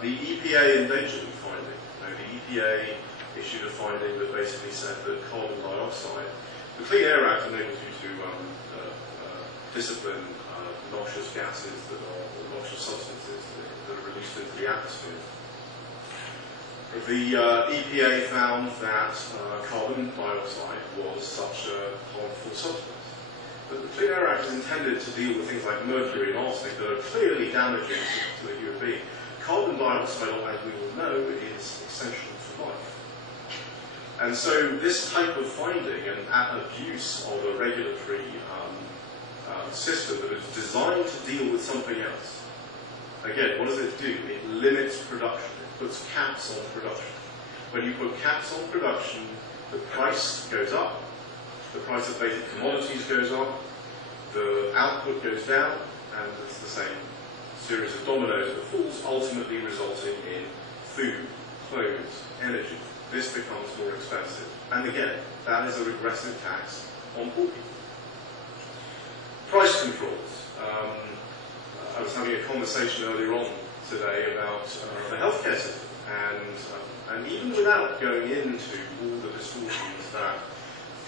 The EPA endangered finding. Now, the EPA issued a finding that basically said that carbon dioxide, the Clean Air Act enables you to discipline noxious gases or noxious substances that are released into the atmosphere. The EPA found that carbon dioxide was such a harmful substance. But the Clean Air Act is intended to deal with things like mercury and arsenic that are clearly damaging to the human being. Carbon dioxide, as we all know, is essential for life. And so this type of finding and abuse of a regulatory system that is designed to deal with something else. Again, what does it do? It limits production. It puts caps on production. When you put caps on production, the price goes up, the price of basic commodities goes up, the output goes down, and it's the same series of dominoes that falls, ultimately resulting in food, clothes, energy. This becomes more expensive. And again, that is a regressive tax on poor people. Price controls. I was having a conversation earlier on today about the healthcare system, and even without going into all the distortions that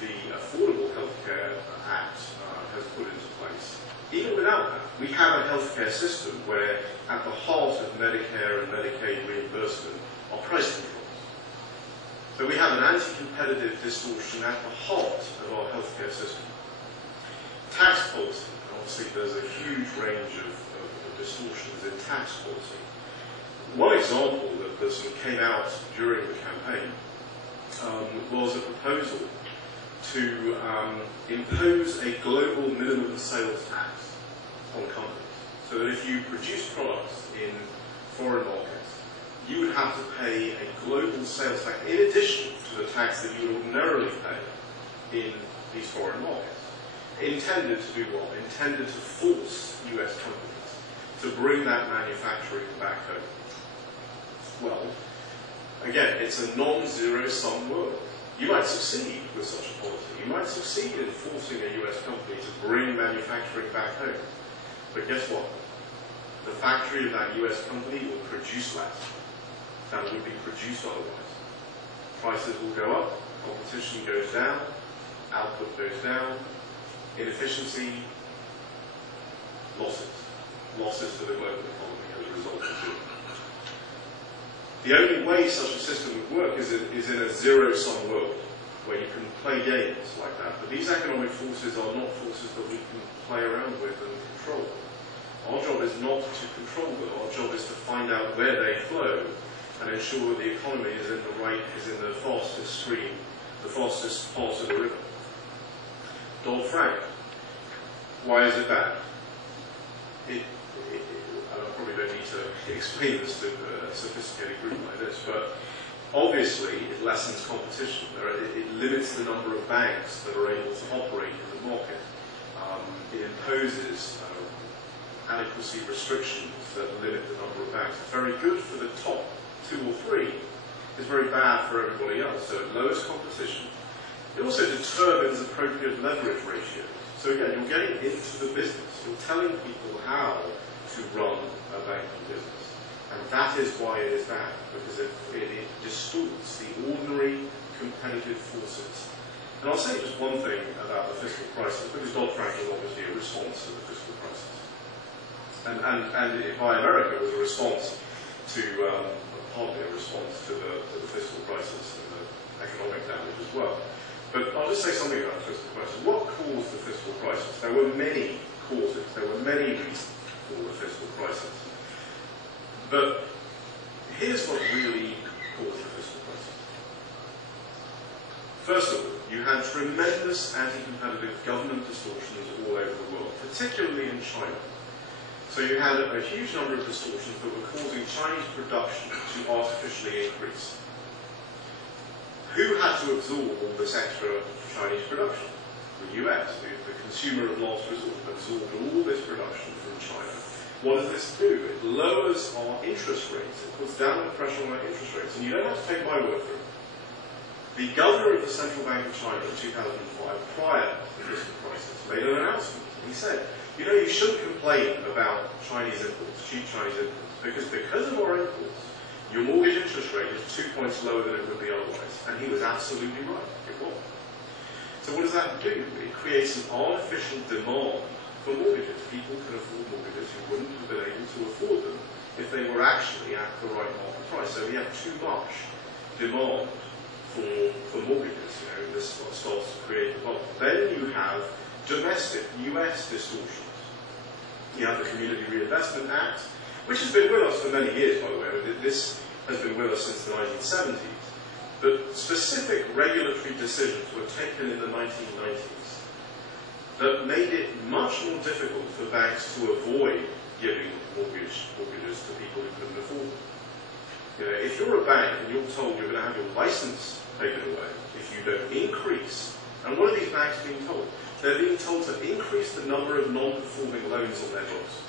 the Affordable Healthcare Act has put into place, even without that, we have a healthcare system where at the heart of Medicare and Medicaid reimbursement are price controls. So we have an anti-competitive distortion at the heart of our healthcare system. Tax policy. Obviously, there's a huge range of distortions in tax policy. One example that sort of came out during the campaign was a proposal to impose a global minimum sales tax on companies. So that if you produce products in foreign markets, you would have to pay a global sales tax in addition to the tax that you would ordinarily pay in these foreign markets. Intended to do what? Intended to force US companies to bring that manufacturing back home. Well, again, it's a non-zero-sum world. You might succeed with such a policy. You might succeed in forcing a US company to bring manufacturing back home. But guess what? The factory of that US company will produce less than would be produced otherwise. Prices will go up, competition goes down, output goes down, inefficiency, losses to the global economy as a result of it. The only way such a system would work is in a zero-sum world, where you can play games like that. But these economic forces are not forces that we can play around with and control. Our job is not to control them. Our job is to find out where they flow and ensure that the economy is in the fastest stream, the fastest part of the river. Dodd-Frank. Why is it bad? I probably don't need to explain this to a sophisticated group like this, but obviously it lessens competition. It limits the number of banks that are able to operate in the market. It imposes adequacy restrictions that limit the number of banks. It's very good for the top 2 or 3. It's very bad for everybody else. So it lowers competition. It also determines appropriate leverage ratios. So again, you're getting into the business. You're telling people how to run a banking business. And that is why it is bad, because it distorts the ordinary competitive forces. And I'll say just one thing about the fiscal crisis, because Dodd-Frank was obviously a response to the fiscal crisis. And by America, it was a response to, partly a response to the fiscal crisis and the economic damage as well. But I'll just say something about the fiscal crisis. What caused the fiscal crisis? There were many causes. There were many reasons for the fiscal crisis. But here's what really caused the fiscal crisis. First of all, you had tremendous anti-competitive government distortions all over the world, particularly in China. So you had a huge number of distortions that were causing Chinese production to artificially increase. Who had to absorb all this extra Chinese production? The US, the consumer of last resort, absorbed all this production from China. What does this do? It lowers our interest rates. It puts downward pressure on our interest rates. And you don't have to take my word for it. The governor of the Central Bank of China in 2005, prior to the fiscal crisis, made an announcement. He said, you know, you shouldn't complain about Chinese imports, cheap Chinese imports, because of our imports, your mortgage interest rate is 2 points lower than it would be otherwise. And he was absolutely right. It was. So what does that do? It creates an artificial demand for mortgages. People can afford mortgages who wouldn't have been able to afford them if they were actually at the right market price. So we have too much demand for mortgages. You know, this starts to create the bubble. Then you have domestic US distortions. You have the Community Reinvestment Act, which has been with us for many years, by the way. This has been with us since the 1970s. But specific regulatory decisions were taken in the 1990s that made it much more difficult for banks to avoid giving mortgages to people who couldn't afford them. You know, if you're a bank and you're told you're going to have your license taken away if you don't increase, and what are these banks being told? They're being told to increase the number of non-performing loans on their books,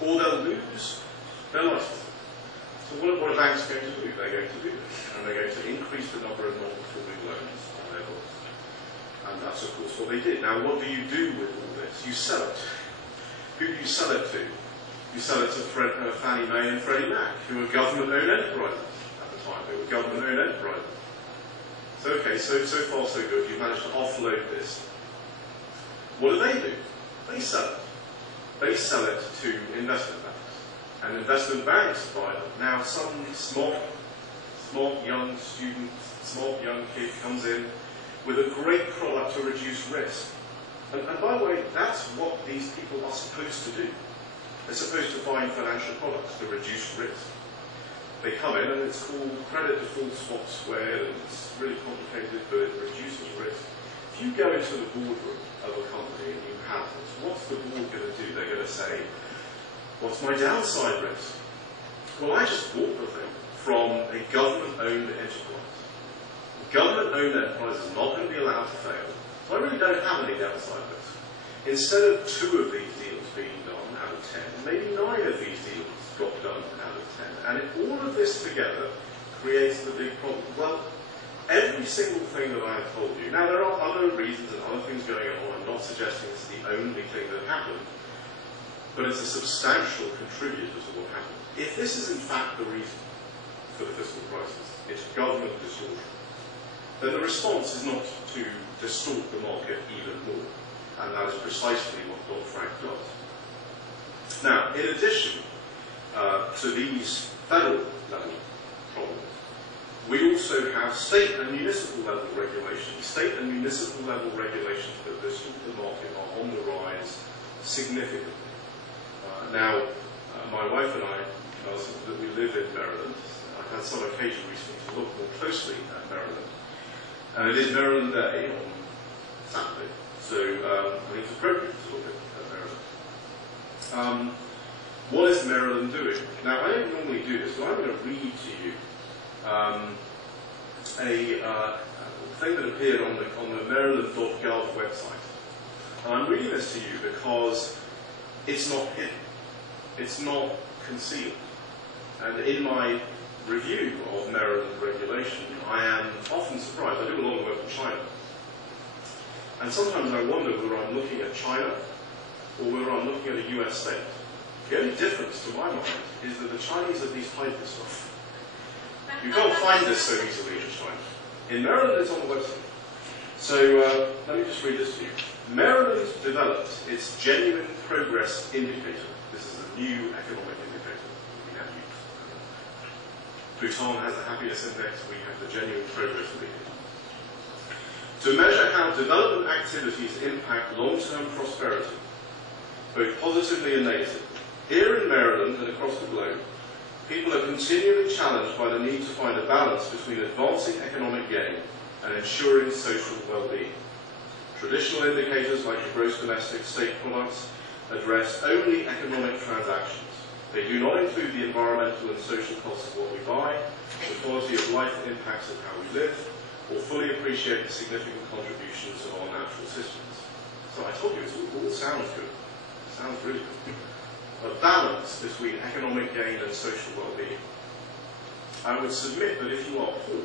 or they'll lose their license. So what are banks going to do? They're going to do this, and they're going to increase the number of non-performing loans on their books. And that's, of course, what they did. Now, what do you do with all this? You sell it. Who do you sell it to? You sell it to Fannie Mae and Freddie Mac, who were government-owned enterprises at the time. They were government-owned enterprises. So, okay, so far so good. You've managed to offload this. What do? They sell it. They sell it to investment banks. And investment banks buy them. Now, some smart young student, smart young kid comes in with a great product to reduce risk. And by the way, that's what these people are supposed to do. They're supposed to find financial products to reduce risk. They come in and it's called credit default swap squared, and it's really complicated, but it reduces risk. If you go into the boardroom of a company and you have this, what's the board going to do? They're going to say, what's my downside risk? Well, I just bought the thing from a government-owned enterprise. A government-owned enterprise is not going to be allowed to fail, so I really don't have any downside risk. Instead of 2 of these deals being done out of 10, maybe 9 of these deals got done out of 10. And if all of this together creates the big problem, well, every single thing that I have told you, now there are other reasons and other things going on. I'm not suggesting it's the only thing that happened, but it's a substantial contributor to what happened. If this is in fact the reason for the fiscal crisis, it's government distortion, then the response is not to distort the market even more. And that is precisely what Dodd-Frank does. Now, in addition to these federal level problems, we also have state and municipal level regulations. State and municipal level regulations that distort the market are on the rise significantly. Now, my wife and I, that we live in Maryland, I've had some occasion recently to look more closely at Maryland. And it is Maryland Day on Saturday, so I think it's appropriate to look at Maryland. What is Maryland doing? Now, I don't normally do this, so I'm going to read to you a thing that appeared on the Maryland.gov website. And I'm reading this to you because it's not hidden. It's not concealed. And in my review of Maryland regulation, I am often surprised. I do a lot of work in China. And sometimes I wonder whether I'm looking at China or whether I'm looking at a US state. The only difference, to my mind, is that the Chinese at least hide this stuff. You can't find this so easily in China. In Maryland, it's on the website. So let me just read this to you. Maryland developed its Genuine Progress Indicator. This is a new economic indicator we have used. Bhutan has the Happiness Index, we have the Genuine Progress Indicator. To measure how development activities impact long-term prosperity, both positively and negatively. Here in Maryland and across the globe, people are continually challenged by the need to find a balance between advancing economic gain and ensuring social well-being. Traditional indicators like the gross domestic state products address only economic transactions. They do not include the environmental and social costs of what we buy, the quality of life that impacts on how we live, or fully appreciate the significant contributions of our natural systems. So I told you, it all sounds good. It sounds really good. A balance between economic gain and social well-being. I would submit that if you are poor,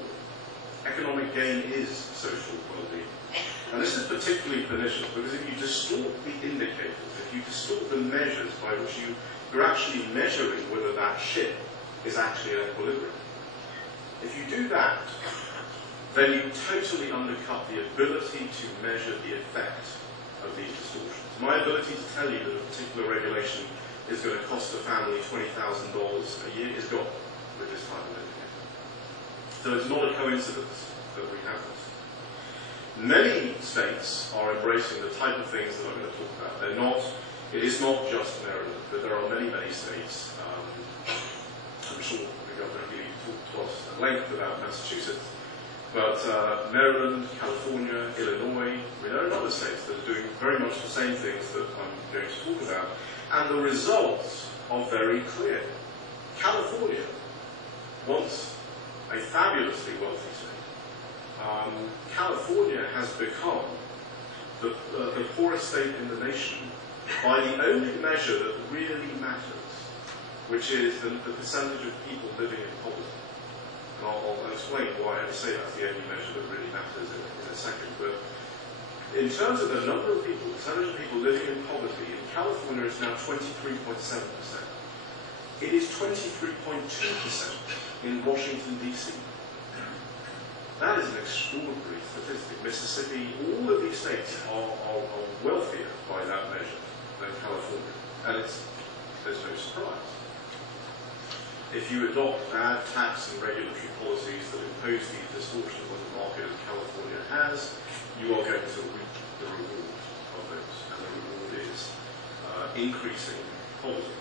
economic gain is social well-being. And this is particularly pernicious because if you distort the indicators, if you distort the measures by which you're actually measuring whether that ship is actually in equilibrium, if you do that, then you totally undercut the ability to measure the effect of these distortions. My ability to tell you that a particular regulation is going to cost a family $20,000 a year is gone with this type of indicator. So it's not a coincidence that we have this. Many states are embracing the type of things that I'm going to talk about. It is not just Maryland, but there are many, many states. I'm sure the governor really talked to us at length about Massachusetts, but Maryland, California, Illinois, there are other states that are doing very much the same things that I'm going to talk about, and the results are very clear. California, once a fabulously wealthy state, California has become the poorest state in the nation by the only measure that really matters, which is the percentage of people living in poverty. And I'll explain why I say that's the only measure that really matters in a second. But in terms of the number of people, the percentage of people living in poverty, in California is now 23.7%. It is 23.2% in Washington, D.C. That is an extraordinary statistic. Mississippi, all of these states are wealthier by that measure than California. And there's no surprise. If you adopt bad tax and regulatory policies that impose these distortions on the market as California has, you are going to reap the reward of those. And the reward is increasing poverty.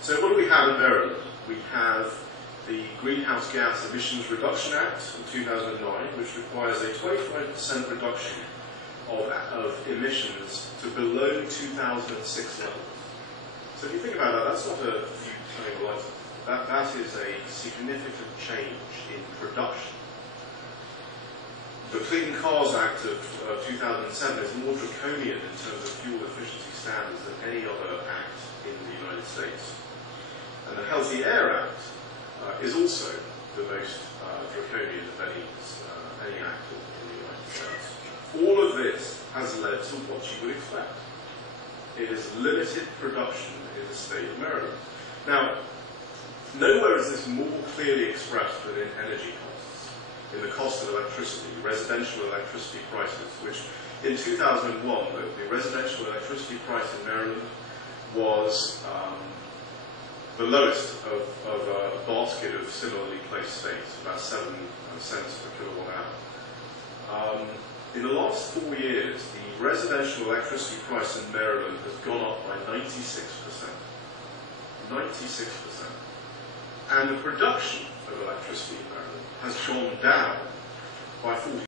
So what do we have in Maryland? We have the Greenhouse Gas Emissions Reduction Act of 2009, which requires a 25% reduction of emissions to below 2006 levels. So if you think about that, that's not a few tiny lights. That is a significant change in production. The Clean Cars Act of 2007 is more draconian in terms of fuel efficiency standards than any other act in the United States. And the Healthy Air Act is also the most draconian of any act in the United States. All of this has led to what you would expect. It is limited production in the state of Maryland. Now, nowhere is this more clearly expressed than in energy costs, in the cost of electricity, residential electricity prices, which in 2001, the residential electricity price in Maryland was the lowest of a basket of similarly placed states, about 7 cents per kilowatt hour. In the last 4 years, the residential electricity price in Maryland has gone up by 96%. 96%. And the production of electricity in Maryland has gone down by 40%.